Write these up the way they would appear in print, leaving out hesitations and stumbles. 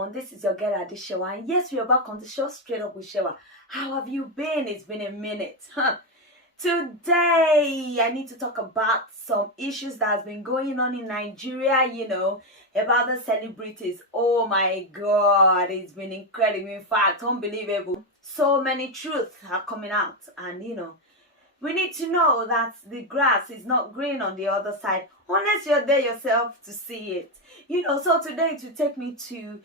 everyone, this is your girl Adishewa, and yes, we are back on the show Straight Up with Shewa. How have you been? It's been a minute. Today, I need to talk about some issues that has been going on in Nigeria, about the celebrities. Oh my God, it's been incredible. In fact, unbelievable. So many truths are coming out, and we need to know that the grass is not green on the other side unless you're there yourself to see it. So today to take me to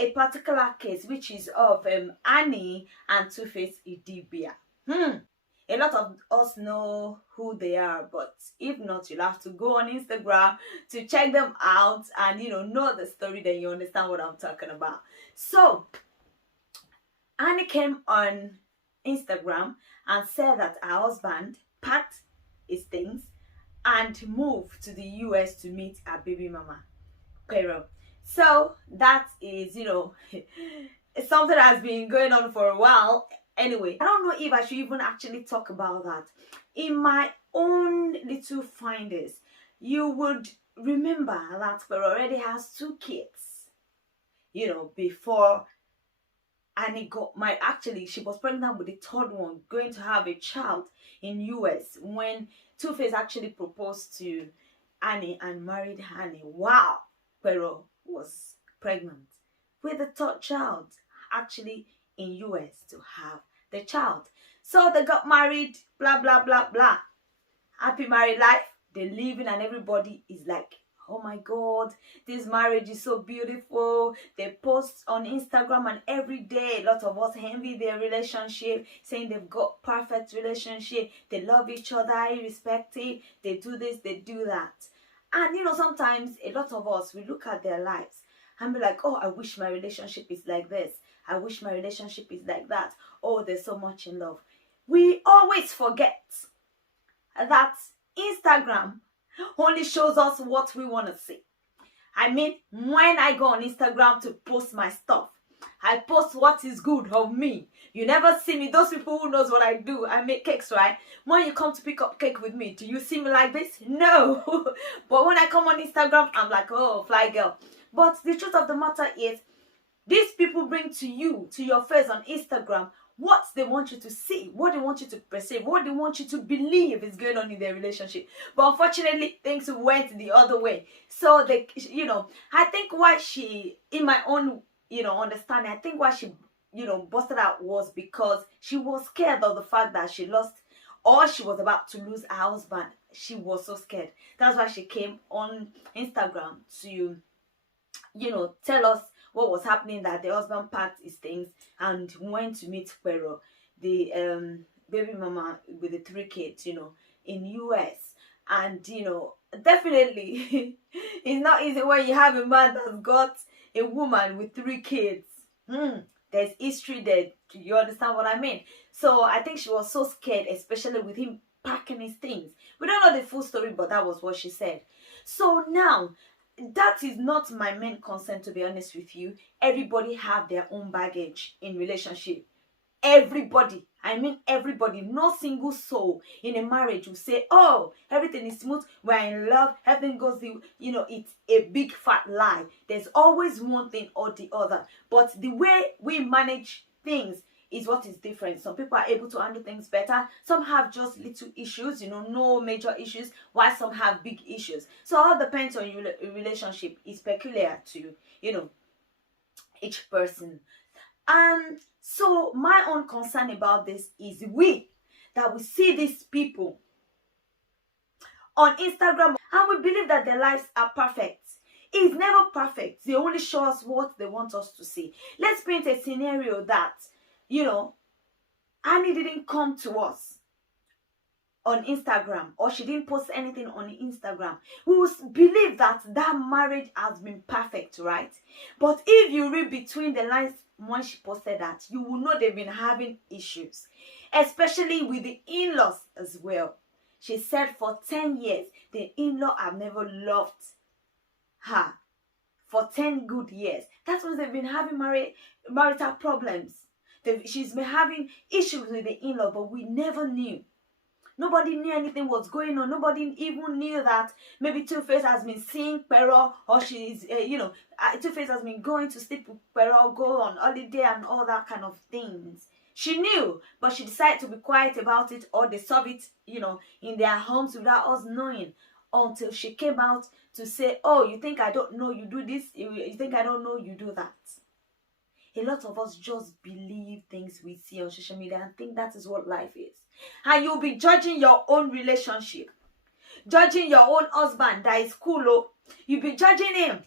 a particular case which is of Annie and Tuface Idibia. A lot of us know who they are, but if not, you'll have to go on Instagram to check them out and know the story, then you understand what I'm talking about. So Annie came on Instagram and said that her husband packed his things and moved to the US to meet her baby mama, Pero. So that is, it's something that has been going on for a while. Anyway, I don't know if I should even actually talk about that. In my own little findings, you would remember that Pero already has 2 kids, before Annie got married. Actually, she was pregnant with the 3rd one, going to have a child in US when Tuface actually proposed to Annie and married Annie. Wow! Pero was pregnant with the 3rd child, actually in US to have the child. So they got married, blah, blah, blah, blah. Happy married life. They're living and everybody is like, oh my God, this marriage is so beautiful. They post on Instagram and every day a lot of us envy their relationship, saying they've got perfect relationship. They love each other, irrespective. They do this, they do that. And sometimes a lot of us, we look at their lives and be like, oh, I wish my relationship is like this. I wish my relationship is like that. Oh, there's so much in love. We always forget that Instagram only shows us what we want to see. I mean, when I go on Instagram to post my stuff, I post what is good of me. You never see me. Those people who knows what I do, I make cakes, right? When you come to pick up cake with me, do you see me like this? No. But when I come on Instagram, I'm like, oh, fly girl. But the truth of the matter is, these people bring to you, to your face on Instagram, what they want you to see, what they want you to perceive, what they want you to believe is going on in their relationship. But unfortunately, things went the other way. So they, I think why she, in my own, understanding, I think why she, busted out was because she was scared of the fact that she lost, or she was about to lose her husband. She was so scared. That's why she came on Instagram to, tell us what was happening, that the husband packed his things and went to meet Pero, the baby mama with the 3 kids, in US. And, definitely, it's not easy when you have a man that's got a woman with 3 kids. There's history there. Do you understand what I mean? So I think she was so scared, especially with him packing his things. We don't know the full story, but that was what she said. So now, that is not my main concern, to be honest with you. Everybody have their own baggage in relationship. Everybody, I mean everybody. No single soul in a marriage will say, oh, everything is smooth, we're in love, everything goes the, it's a big fat lie. There's always one thing or the other. But the way we manage things is what is different. Some people are able to handle things better. Some have just little issues, no major issues, while some have big issues. So all depends on your relationship. It's peculiar to, each person. And so my own concern about this is that we see these people on Instagram and we believe that their lives are perfect. It's never perfect. They only show us what they want us to see. Let's paint a scenario that Annie didn't come to us on Instagram, or she didn't post anything on Instagram. We will believe that marriage has been perfect, right? But if you read between the lines when she posted that, you will know they've been having issues, especially with the in-laws as well. She said for 10 years, the in-law have never loved her. For 10 good years. That's when they've been having marital problems. She's been having issues with the in-law, but we never knew. Nobody knew anything was going on. Nobody even knew that maybe Tuface has been seeing Pero, or she's, Tuface has been going to sleep with Pero, go on holiday and all that kind of things. She knew, but she decided to be quiet about it, or they solve it, in their homes without us knowing, until she came out to say, oh, you think I don't know you do this? You think I don't know you do that? A lot of us just believe things we see on social media and think that is what life is. And you'll be judging your own relationship, judging your own husband that is cool, oh. You'll be judging him,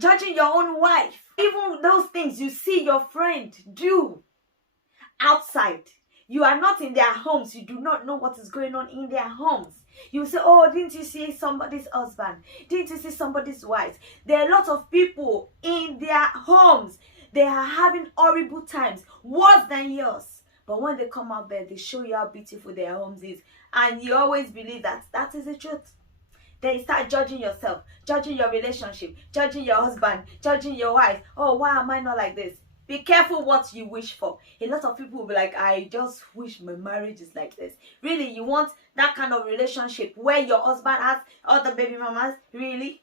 judging your own wife. Even those things you see your friend do outside. You are not in their homes. You do not know what is going on in their homes. You say, oh, didn't you see somebody's husband? Didn't you see somebody's wife? There are a lot of people in their homes. They are having horrible times, worse than yours. But when they come out there, they show you how beautiful their homes is. And you always believe that that is the truth. Then you start judging yourself, judging your relationship, judging your husband, judging your wife. Oh, why am I not like this? Be careful what you wish for. A lot of people will be like, I just wish my marriage is like this. Really, you want that kind of relationship where your husband has other baby mamas? Really?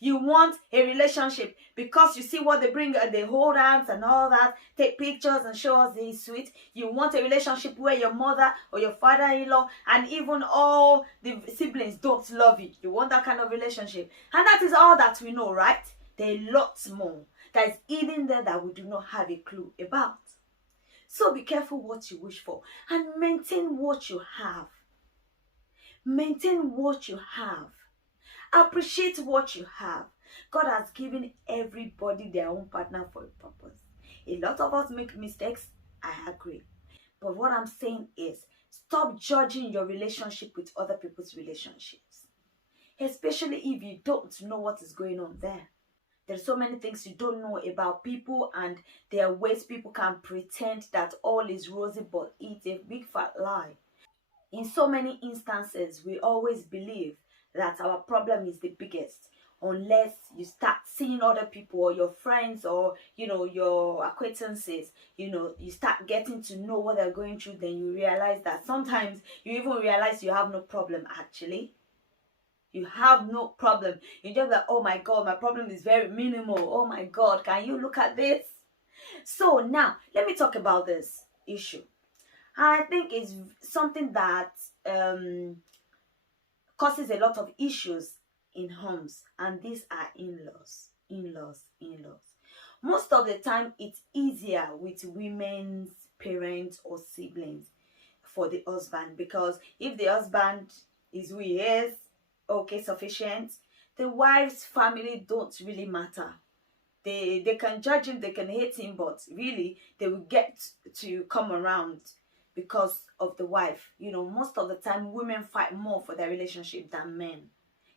You want a relationship because you see what they bring, they hold hands and all that, take pictures and show us the sweet. You want a relationship where your mother or your father-in-law and even all the siblings don't love you. You want that kind of relationship. And that is all that we know, right? There are lots more that is hidden there that we do not have a clue about. So be careful what you wish for and maintain what you have. Maintain what you have. Appreciate what you have. God has given everybody their own partner for a purpose. A lot of us make mistakes, I agree. But what I'm saying is, stop judging your relationship with other people's relationships. Especially if you don't know what is going on there. There's so many things you don't know about people, and there are ways people can pretend that all is rosy, but it's a big fat lie. In so many instances, we always believe that our problem is the biggest, unless you start seeing other people or your friends or your acquaintances, you start getting to know what they're going through. Then you realize that sometimes you even realize you have no problem. Actually, you have no problem. You just like, oh my God, my problem is very minimal. Oh my God, can you look at this? So now let me talk about this issue. And I think it's something that causes a lot of issues in homes, and these are in-laws. Most of the time it's easier with women's parents or siblings for the husband, because if the husband is who he is, okay, sufficient, the wife's family don't really matter. They can judge him, they can hate him, but really they will get to come around because of the wife. Most of the time women fight more for their relationship than men.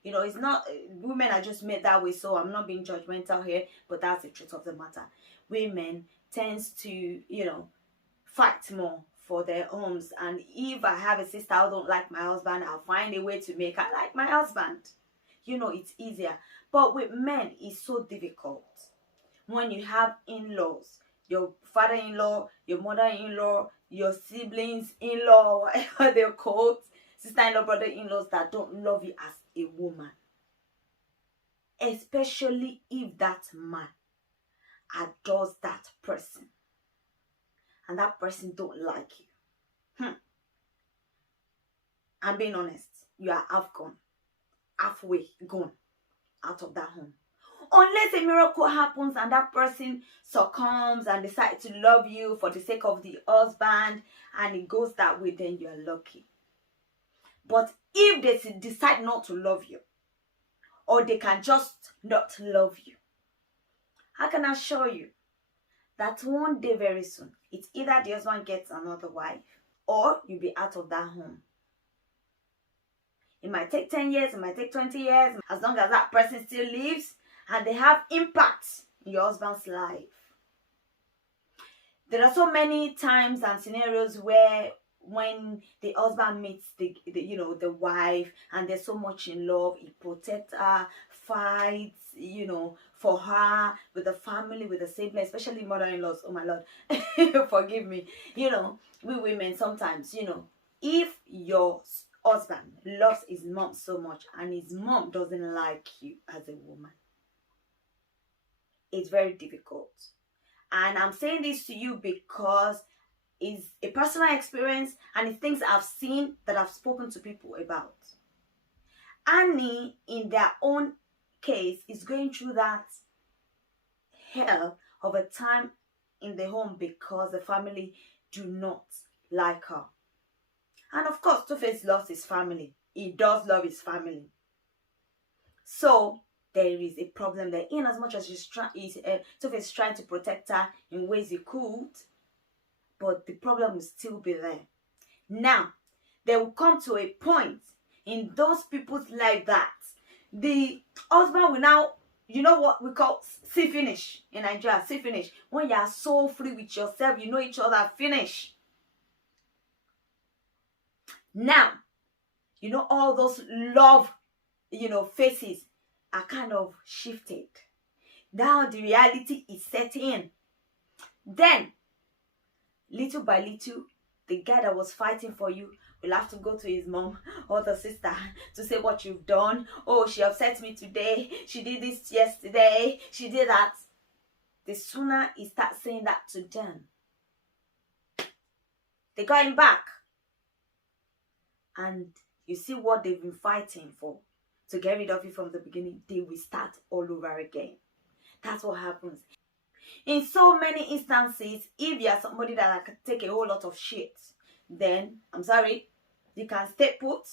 It's not, women are just made that way, so I'm not being judgmental here, but that's the truth of the matter. Women tends to, fight more for their homes. And if I have a sister who don't like my husband, I'll find a way to make her like my husband. It's easier. But with men, it's so difficult. When you have in-laws, your father-in-law, your mother-in-law, your siblings-in-law, whatever they're called, sister-in-law, brother-in-laws that don't love you as a woman. Especially if that man adores that person and that person don't like you. I'm being honest, you are halfway gone out of that home. Unless a miracle happens and that person succumbs and decides to love you for the sake of the husband, and it goes that way, then you are lucky. But if they decide not to love you, or they can just not love you, I can assure you that one day very soon, it's either the husband gets another wife or you'll be out of that home. It might take 10 years, it might take 20 years, as long as that person still lives and they have impact in your husband's life. There are so many times and scenarios where when the husband meets the wife and they're so much in love, he protects her, fights, for her, with the family, with the siblings, especially mother-in-laws. Oh my Lord, forgive me. We women sometimes, If your husband loves his mom so much and his mom doesn't like you as a woman, it's very difficult. And I'm saying this to you because it's a personal experience and it's things I've seen that I've spoken to people about. Annie, in their own case, is going through that hell of a time in the home because the family do not like her. And of course, Tuface loves his family. He does love his family. So there is a problem there. In as much as Tuface is trying to protect her in ways he could, but the problem will still be there. Now, they will come to a point in those people's life that the husband will now, you know what we call see finish in Nigeria, see finish. When you are so free with yourself, you know each other, finish. Now, you know, all those love, faces are kind of shifted. Now the reality is set in. Then, little by little, the guy that was fighting for you will have to go to his mom or the sister to say what you've done. Oh, she upset me today. She did this yesterday. She did that. The sooner he starts saying that to them, they got him back. And you see what they've been fighting for to get rid of you from the beginning. They will start all over again. That's what happens. In so many instances, if you are somebody that can take a whole lot of shit, then, I'm sorry, you can stay put.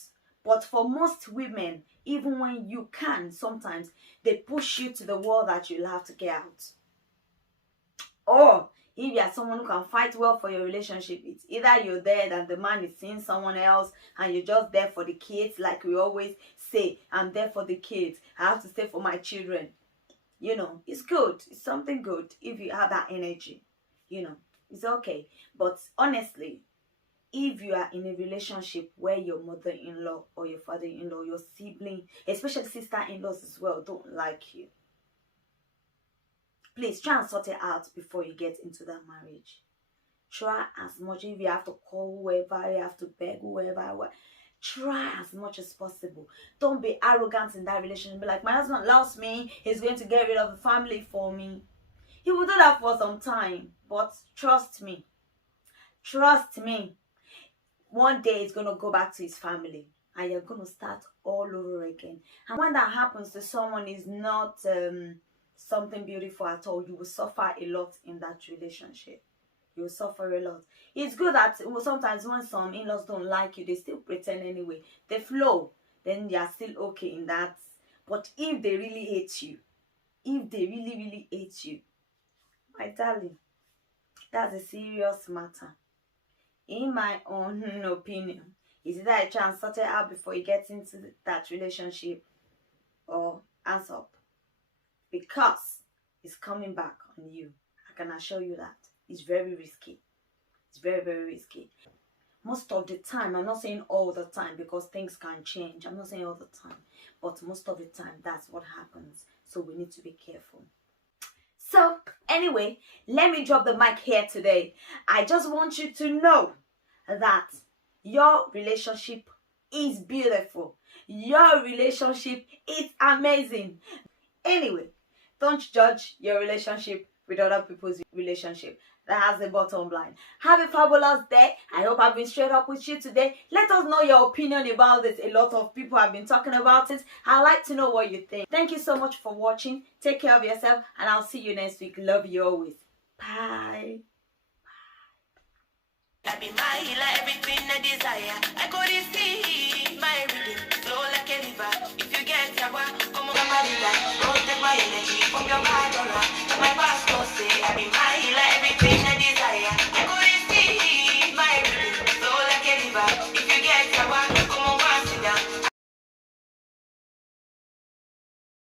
But for most women, even when you can, sometimes they push you to the wall that you'll have to get out. Or if you are someone who can fight well for your relationship, it's either you're there and the man is seeing someone else and you're just there for the kids. Like we always say, I'm there for the kids. I have to stay for my children. It's good. It's something good if you have that energy. It's okay. But honestly, if you are in a relationship where your mother-in-law or your father-in-law, your sibling, especially sister-in-laws as well, don't like you, please try and sort it out before you get into that marriage. Try as much. If you have to call whoever, you have to beg whoever, try as much as possible. Don't be arrogant in that relationship. Be like, my husband loves me. He's going to get rid of the family for me. He will do that for some time. But trust me. Trust me. One day he's going to go back to his family. And you're going to start all over again. And when that happens to someone, is not something beautiful at all. You will suffer a lot in that relationship. You will suffer a lot. It's good that sometimes when some in-laws don't like you, they still pretend anyway. They flow. Then they are still okay in that. But if they really hate you, if they really, really hate you, my darling, that's a serious matter. In my own opinion, is either I try and sort it out before you get into that relationship, or hands up. Because it's coming back on you. I can assure you that. It's very risky. It's very, very risky. Most of the time, I'm not saying all the time because things can change. I'm not saying all the time. But most of the time, that's what happens. So we need to be careful. So, anyway, let me drop the mic here today. I just want you to know that your relationship is beautiful. Your relationship is amazing. Anyway, don't judge your relationship with other people's relationship. That's the bottom line. Have a fabulous day. I hope I've been straight up with you today. Let us know your opinion about this. A lot of people have been talking about it. I'd like to know what you think. Thank you so much for watching. Take care of yourself and I'll see you next week. Love you always. Bye. That be my healer, everything I desire. I could see my rhythm flow like a river. If you get your work, come on, my life. Don't take my energy from your body. My pastor say, I be my healer.